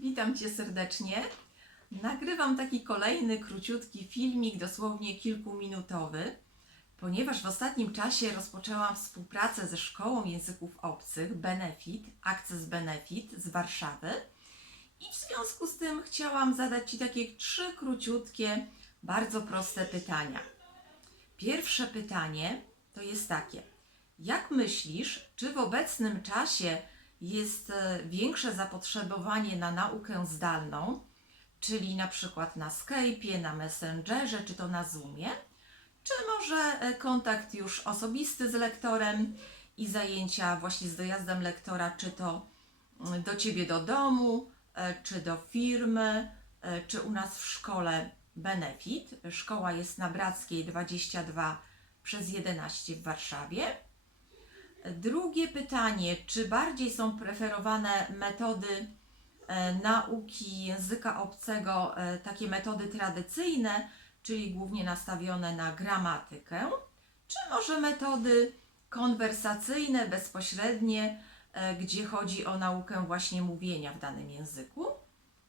Witam Cię serdecznie. Nagrywam taki kolejny króciutki filmik, dosłownie kilkuminutowy, ponieważ w ostatnim czasie rozpoczęłam współpracę ze Szkołą Języków Obcych Benefit, Access Benefit z Warszawy. I w związku z tym chciałam zadać Ci takie trzy króciutkie, bardzo proste pytania. Pierwsze pytanie to jest takie: jak myślisz, czy w obecnym czasie jest e, większe zapotrzebowanie na naukę zdalną, czyli na przykład na Skype'ie, na Messengerze, czy to na Zoomie, czy może e, kontakt już osobisty z lektorem i zajęcia właśnie z dojazdem lektora, czy to mm, do Ciebie do domu, e, czy do firmy, czy u nas w szkole Benefit. Szkoła jest na Brackiej 22 przez 11 w Warszawie. Drugie pytanie, czy bardziej są preferowane metody e, nauki języka obcego, e, takie metody tradycyjne, czyli głównie nastawione na gramatykę, czy może metody konwersacyjne, bezpośrednie, e, gdzie chodzi o naukę właśnie mówienia w danym języku?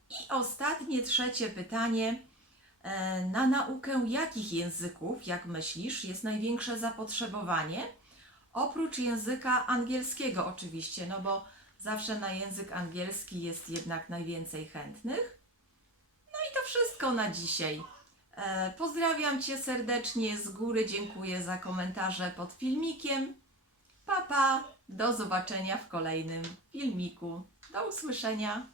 I ostatnie, trzecie pytanie, na naukę jakich języków, jak myślisz, jest największe zapotrzebowanie? Oprócz języka angielskiego oczywiście, no bo zawsze na język angielski jest jednak najwięcej chętnych. No i to wszystko na dzisiaj. E, pozdrawiam Cię serdecznie z góry, dziękuję za komentarze pod filmikiem. Pa, pa, do zobaczenia w kolejnym filmiku. Do usłyszenia.